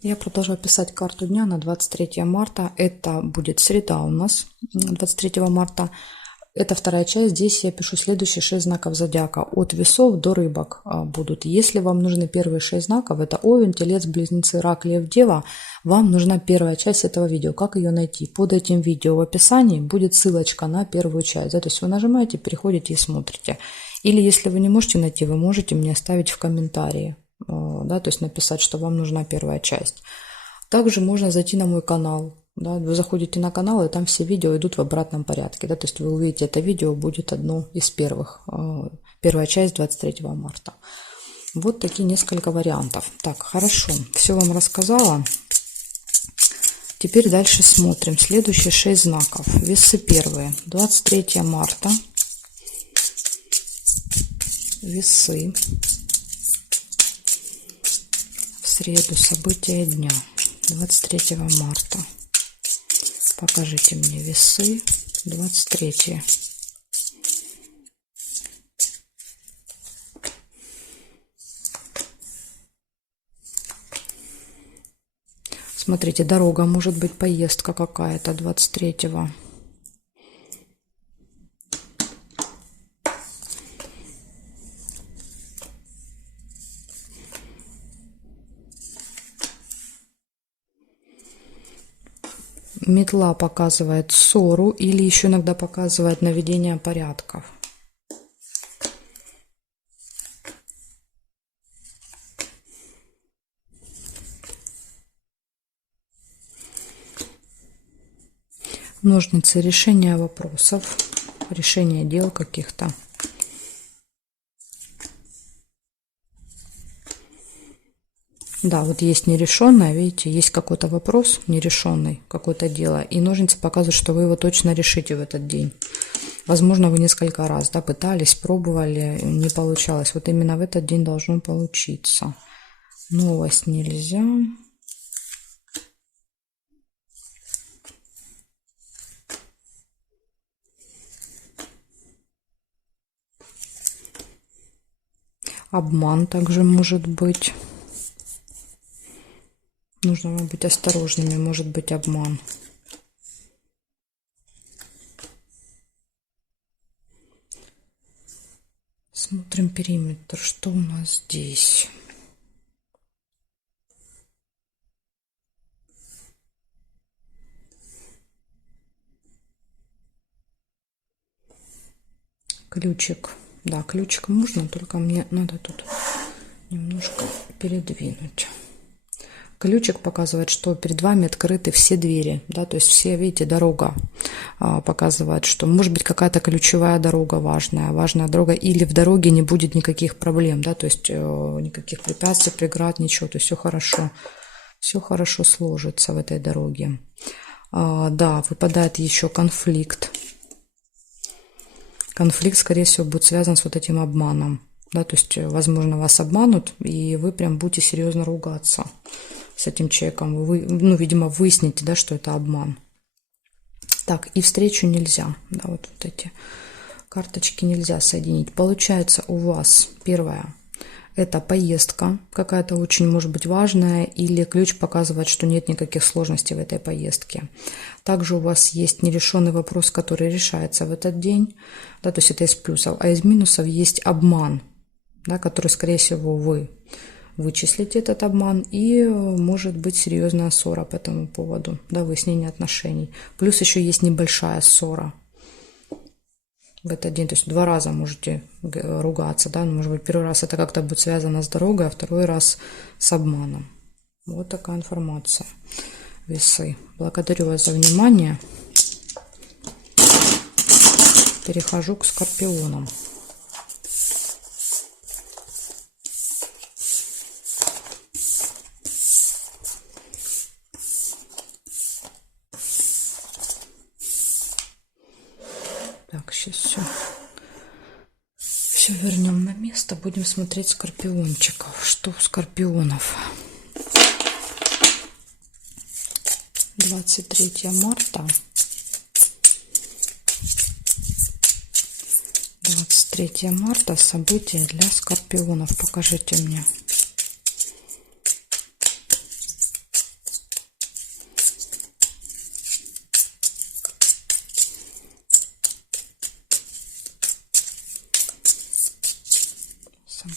Я продолжаю писать карту дня на 23 марта. Это будет среда у нас, 23 марта. Это вторая часть. Здесь я пишу следующие 6 знаков зодиака. От весов до рыбок будут. Если вам нужны первые 6 знаков, это Овен, Телец, Близнецы, Рак, Лев, Дева, вам нужна первая часть этого видео. Как ее найти? Под этим видео в описании будет ссылочка на первую часть. Да? То есть вы нажимаете, переходите и смотрите. Или если вы не можете найти, вы можете мне оставить в комментарии. Да, то есть написать, что вам нужна первая часть. Также можно зайти на мой канал. Да, вы заходите на канал, и там все видео идут в обратном порядке. Да, то есть вы увидите, это видео будет одно из первых. Первая часть 23 марта. Вот такие несколько вариантов. Так, хорошо. Все вам рассказала. Теперь дальше смотрим. Следующие 6 знаков. Весы первые. 23 марта. Весы. В среду события дня. 23 марта. Покажите мне весы. 23. Смотрите, дорога, может быть, поездка какая-то 23-го. Метла показывает ссору или еще иногда показывает наведение порядков. Ножницы, решение вопросов, решение дел каких-то. Да, вот есть нерешенное, видите, есть какой-то вопрос нерешенный, какое-то дело, и ножницы показывают, что вы его точно решите в этот день. Возможно, вы несколько раз, да, пытались, пробовали, не получалось. Вот именно в этот день должно получиться. Новость нельзя. Обман также может быть. Нужно быть осторожными, может быть обман. Смотрим периметр, что у нас здесь. Ключик. Да, ключик можно, только мне надо тут немножко передвинуть. Ключик показывает, что перед вами открыты все двери, да, то есть все, видите, дорога показывает, что может быть какая-то ключевая дорога важная дорога, или в дороге не будет никаких проблем, да, то есть никаких препятствий, преград, ничего, то есть все хорошо сложится в этой дороге. Да, выпадает еще конфликт. Конфликт, скорее всего, будет связан с вот этим обманом, да, то есть, возможно, вас обманут, и вы прям будете серьезно ругаться с этим человеком, вы, ну, видимо, выясните, да, что это обман. Так, и встречу нельзя, да, вот эти карточки нельзя соединить. Получается, у вас первое, это поездка какая-то очень, может быть, важная, или ключ показывает, что нет никаких сложностей в этой поездке. Также у вас есть нерешенный вопрос, который решается в этот день, да, то есть это из плюсов, а из минусов есть обман, да, который, скорее всего, вы вычислите этот обман, и может быть серьезная ссора по этому поводу, да, выяснение отношений. Плюс еще есть небольшая ссора в этот день, то есть 2 раза можете ругаться, да, может быть, первый раз это как-то будет связано с дорогой, а второй раз с обманом. Вот такая информация. Весы. Благодарю вас за внимание. Перехожу к скорпионам. Так, сейчас все вернем на место. Будем смотреть скорпиончиков. Что у скорпионов? 23 марта. 23 марта. События для скорпионов. Покажите мне.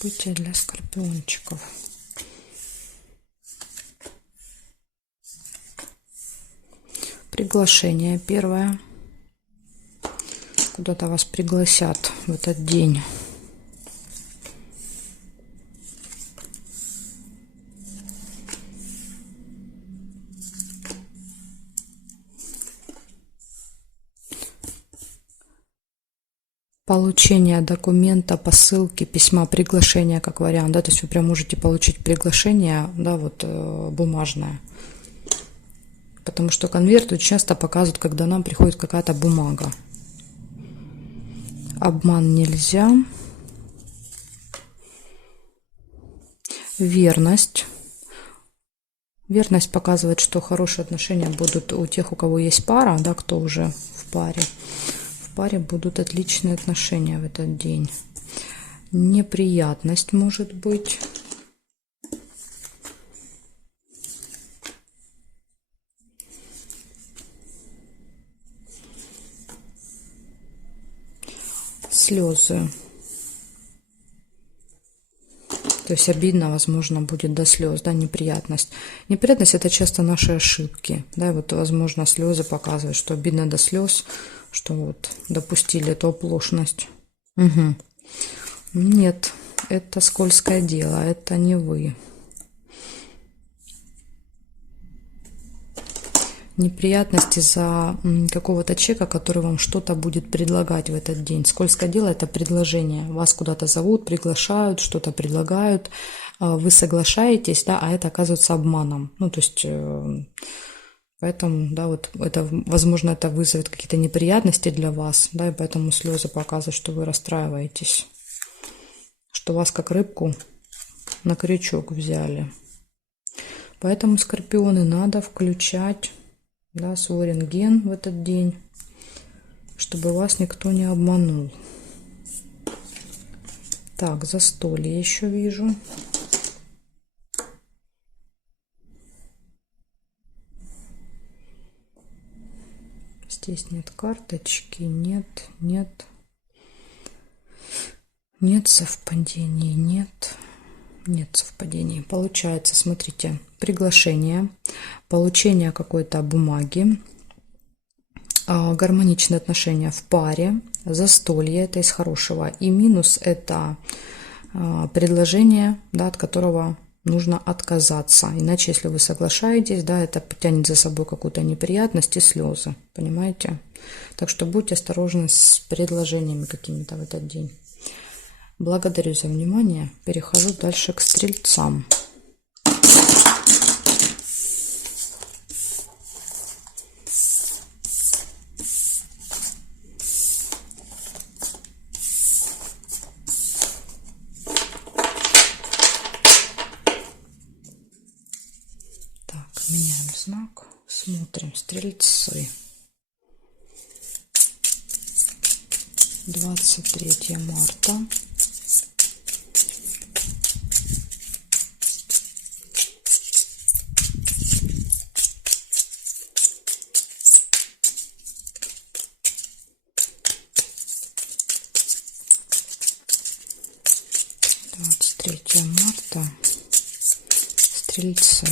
События для скорпиончиков. Приглашение первое. Куда-то вас пригласят в этот день. Получение документа, посылки, письма, приглашения как вариант, да, то есть вы прям можете получить приглашение, да, вот бумажное. Потому что конверт очень часто показывают, когда нам приходит какая-то бумага. Обман нельзя. Верность. Верность показывает, что хорошие отношения будут у тех, у кого есть пара, да, кто уже в паре. В паре будут отличные отношения в этот день. Неприятность может быть. Слезы. То есть обидно, возможно, будет до слез, да, неприятность. Неприятность — это часто наши ошибки, да, вот, возможно, слезы показывают, что обидно до слез, что вот допустили эту оплошность. Угу. Нет, это скользкое дело, это не вы. Неприятности из-за какого-то человека, который вам что-то будет предлагать в этот день. Скользкое дело — это предложение. Вас куда-то зовут, приглашают, что-то предлагают, вы соглашаетесь, да, а это оказывается обманом. Ну, то есть, поэтому, да, вот это, возможно, это вызовет какие-то неприятности для вас, да, и поэтому слезы показывают, что вы расстраиваетесь, что вас как рыбку на крючок взяли. Поэтому, скорпионы, надо включать, да, свой рентген в этот день, чтобы вас никто не обманул. Так, застолье еще вижу. Здесь нет карточки, нет совпадений, нет совпадений. Получается, смотрите, приглашение, получение какой-то бумаги, гармоничные отношения в паре, застолье — это из хорошего, и минус — это предложение, да, от которого нужно отказаться, иначе, если вы соглашаетесь, да, это потянет за собой какую-то неприятность и слезы, понимаете? Так что будьте осторожны с предложениями какими-то в этот день. Благодарю за внимание. Перехожу дальше к стрельцам. Так, меняем знак. Смотрим. Стрельцы. 23 марта. Марта. Стрельцы.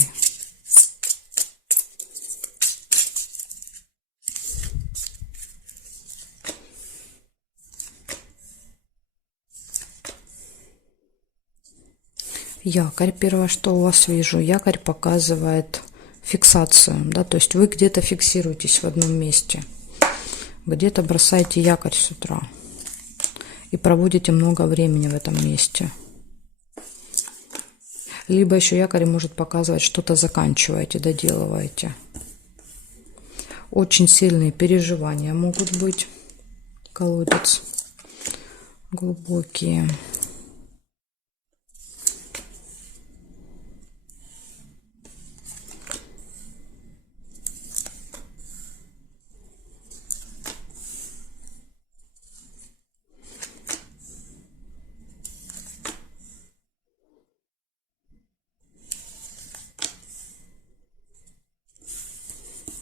Якорь. Первое, что у вас вижу, якорь показывает фиксацию, да, то есть вы где-то фиксируетесь в одном месте, где-то бросаете якорь с утра и проводите много времени в этом месте. Либо еще якорь может показывать, что-то заканчиваете, доделываете. Очень сильные переживания могут быть. Колодец глубокие.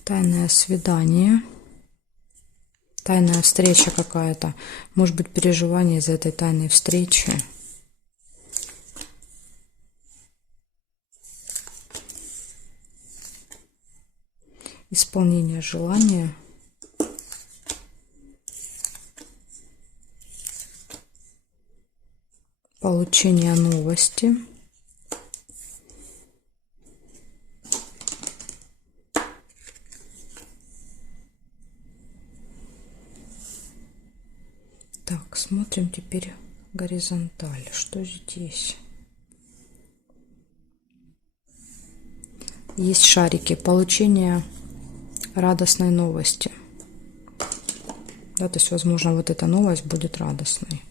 Тайное свидание, тайная встреча какая-то, может быть, переживание из-за этой тайной встречи. исполнение желания, получение новости, так, смотрим теперь горизонталь, что здесь. Есть шарики, получение радостной новости. Да, то есть, возможно, вот эта новость будет радостной.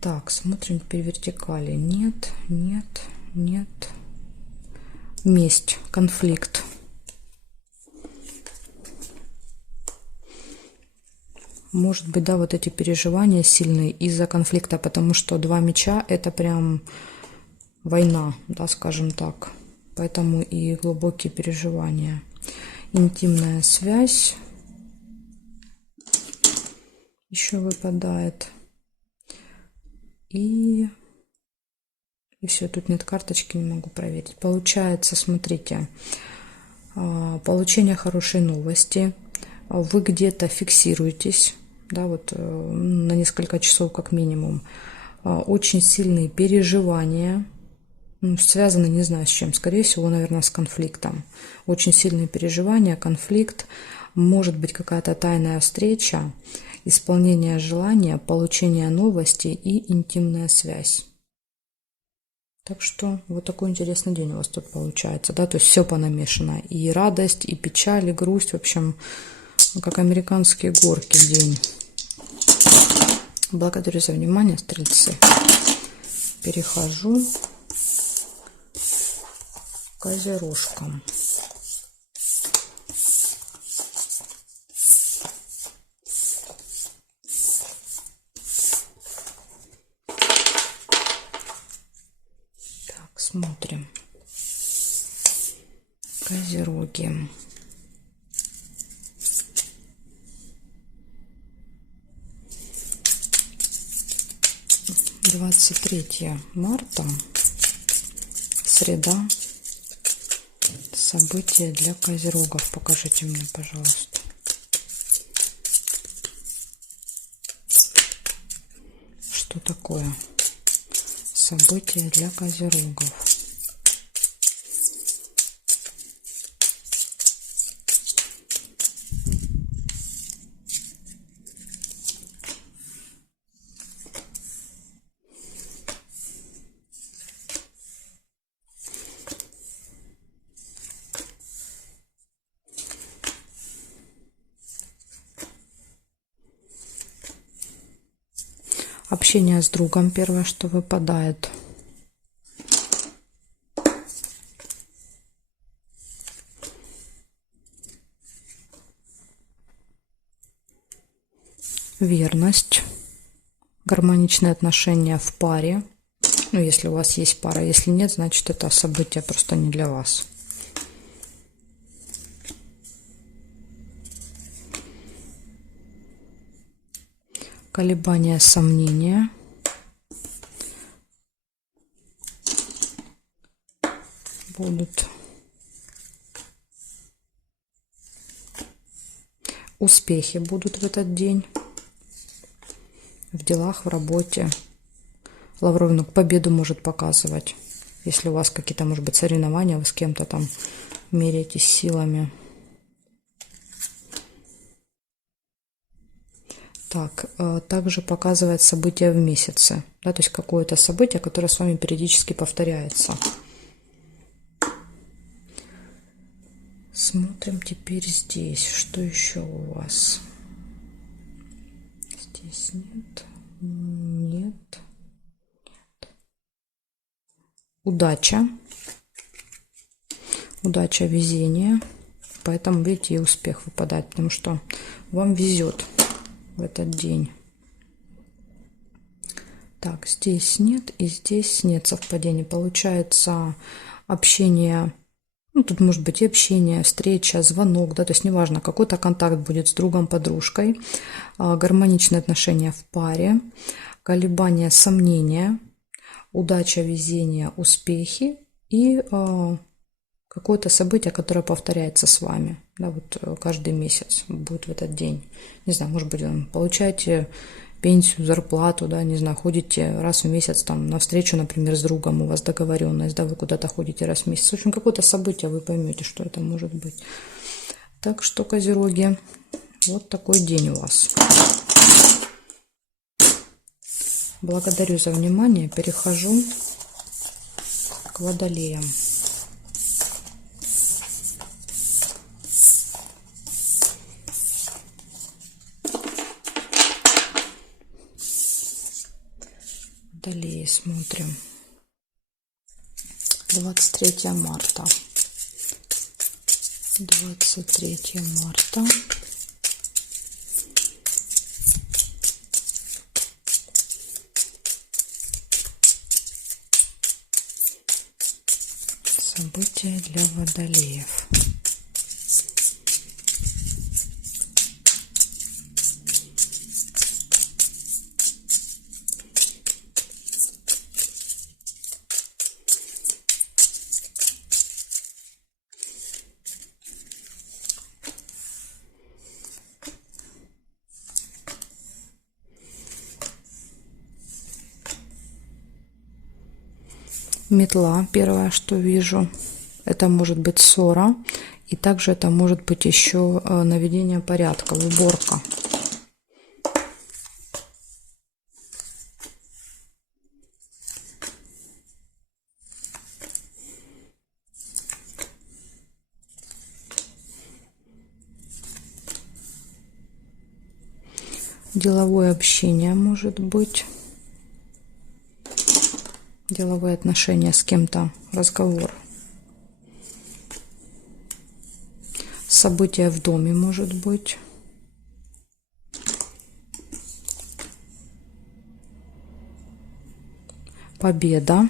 Так, смотрим теперь вертикали. Нет, нет, нет. Месть, конфликт. Может быть, да, вот эти переживания сильные из-за конфликта, потому что 2 меча — это прям война, да, скажем так. Поэтому и глубокие переживания. Интимная связь еще выпадает. И все, тут нет карточки, не могу проверить. Получается, смотрите, получение хорошей новости. Вы где-то фиксируетесь, да, вот на несколько часов как минимум. Очень сильные переживания. Ну, связаны, не знаю с чем, скорее всего, наверное, с конфликтом. Очень сильные переживания, конфликт, может быть какая-то тайная встреча, исполнение желания, получение новости и интимная связь. Так что вот такой интересный день у вас тут получается, да, то есть все понамешано, и радость, и печаль, и грусть, в общем, как американские горки день. Благодарю за внимание, стрельцы. Перехожу к козерожкам. Так, смотрим. Козероги. — 23 марта, среда. События для козерогов. Покажите мне, пожалуйста. Что такое события для козерогов? Общение с другом первое, что выпадает. Верность. Гармоничные отношения в паре. Ну, если у вас есть пара. Если нет, значит, это событие просто не для вас. Колебания, сомнения. Будут. Успехи будут в этот день. В делах, в работе. Лавровый победу может показывать. Если у вас какие-то, может быть, соревнования, вы с кем-то там меряетесь силами. Так, также показывает события в месяце, да, то есть какое-то событие, которое с вами периодически повторяется. Смотрим теперь здесь, что еще у вас. Здесь нет, нет, нет. Удача, удача, везение, поэтому, видите, и успех выпадает, потому что вам везет в этот день. Так, здесь нет и здесь нет совпадений. Получается общение, ну, тут может быть и общение, встреча, звонок, да, то есть неважно, какой-то контакт будет с другом, подружкой, гармоничные отношения в паре, колебания, сомнения, удача, везение, успехи и какое-то событие, которое повторяется с вами. да, вот каждый месяц будет в этот день. Не знаю, может быть, вы получаете пенсию, зарплату, да, не знаю, ходите раз в месяц там на встречу, например, с другом, у вас договоренность, да, вы куда-то ходите раз в месяц. В общем, какое-то событие, вы поймете, что это может быть. Так что, козероги, вот такой день у вас. Благодарю за внимание. Перехожу к водолеям. Водолеи смотрим. 23 марта. 23 марта. События для водолеев. Метла, первое, что вижу, это может быть ссора, и также это может быть еще наведение порядка, уборка. Деловое общение может быть. Деловые отношения с кем-то, разговор. Событие в доме может быть. Победа.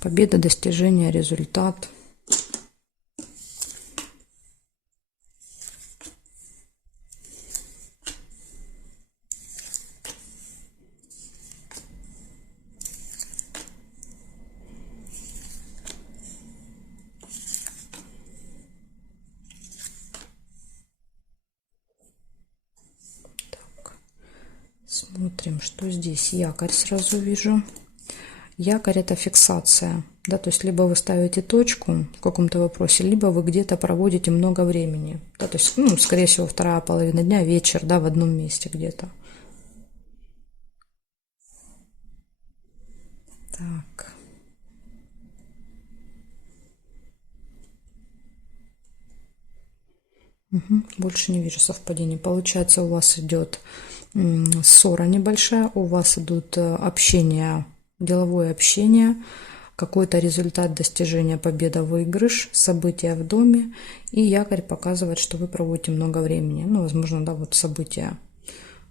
Победа, достижение, результат. Смотрим, что здесь. Якорь сразу вижу. Якорь — это фиксация. Да, то есть либо вы ставите точку в каком-то вопросе, либо вы где-то проводите много времени. Да, то есть, ну, скорее всего, вторая половина дня, вечер, да, в одном месте где-то. Так. Угу. Больше не вижу совпадений. Получается, у вас идет ссора небольшая, у вас идут общение, деловое общение, какой-то результат, достижения, победа, выигрыш, события в доме, и якорь показывает, что вы проводите много времени. Ну, возможно, да, вот события.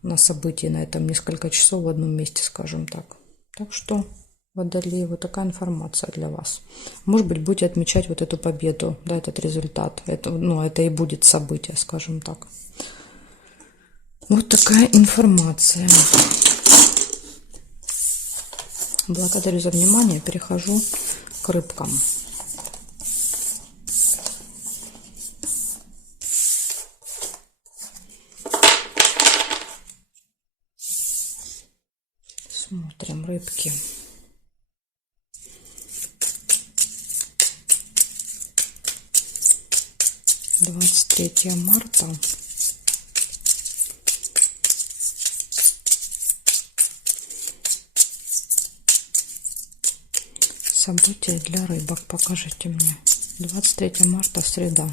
На событии на этом несколько часов в одном месте, скажем так. Так что, водолей, вот такая информация для вас. Может быть, будете отмечать вот эту победу, да, этот результат. Это, ну, это и будет событие, скажем так. Вот такая информация. Благодарю за внимание. Перехожу к рыбкам. Смотрим рыбки. Двадцать 23 марта. События для рыбок покажите мне. 23 марта, среда.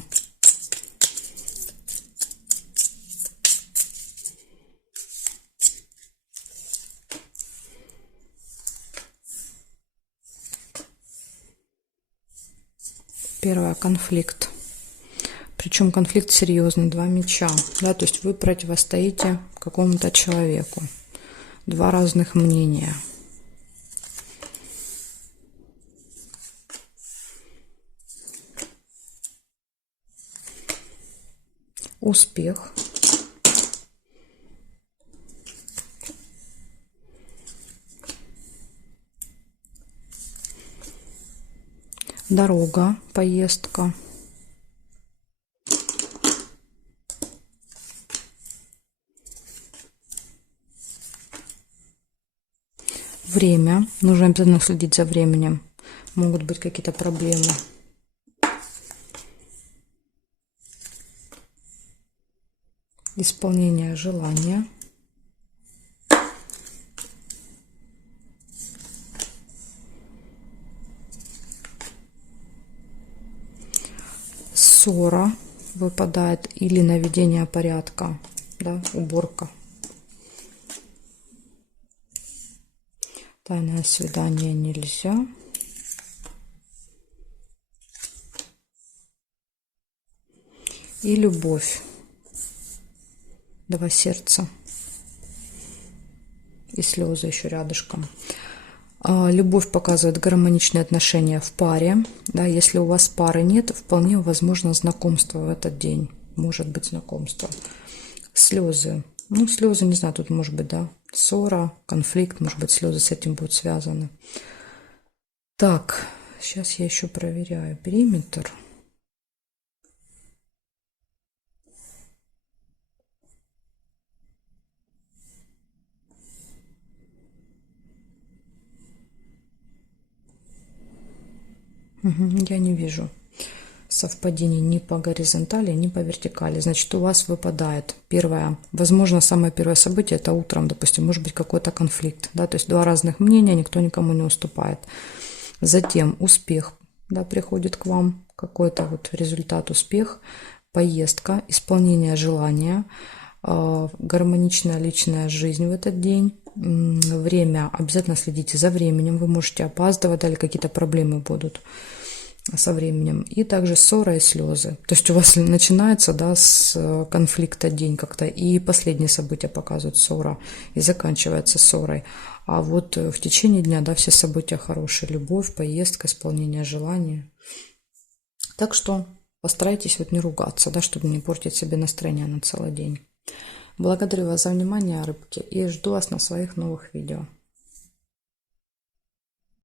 Первое — конфликт. Причем конфликт серьезный, 2 меча. Да, то есть вы противостоите какому-то человеку. 2 разных мнения. Успех. Дорога, поездка. Время. Нужно обязательно следить за временем. Могут быть какие-то проблемы. Исполнение желания. Ссора выпадает или наведение порядка, да, уборка. Тайное свидание нельзя. И любовь. Два сердца. И слезы еще рядышком. Любовь показывает гармоничные отношения в паре. Да, если у вас пары нет, вполне возможно знакомство в этот день. Может быть знакомство. Слезы. Ну, слезы, не знаю, тут может быть, да, ссора, конфликт, может быть, слезы с этим будут связаны. Так, сейчас я еще проверяю периметр. Я не вижу совпадений ни по горизонтали, ни по вертикали. Значит, у вас выпадает первое, возможно, самое первое событие, это утром, допустим, может быть какой-то конфликт, да, то есть два разных мнения, никто никому не уступает. Затем успех, да, приходит к вам, какой-то вот результат, успех, поездка, исполнение желания, гармоничная личная жизнь в этот день. Время, обязательно следите за временем, вы можете опаздывать, или какие-то проблемы будут со временем. И также ссора и слезы. То есть у вас начинается, да, с конфликта день как-то, и последние события показывают ссора, и заканчивается ссорой. А вот в течение дня, да, все события хорошие. Любовь, поездка, исполнение желания. Так что постарайтесь вот не ругаться, да, чтобы не портить себе настроение на целый день. Благодарю вас за внимание, рыбки, и жду вас на своих новых видео.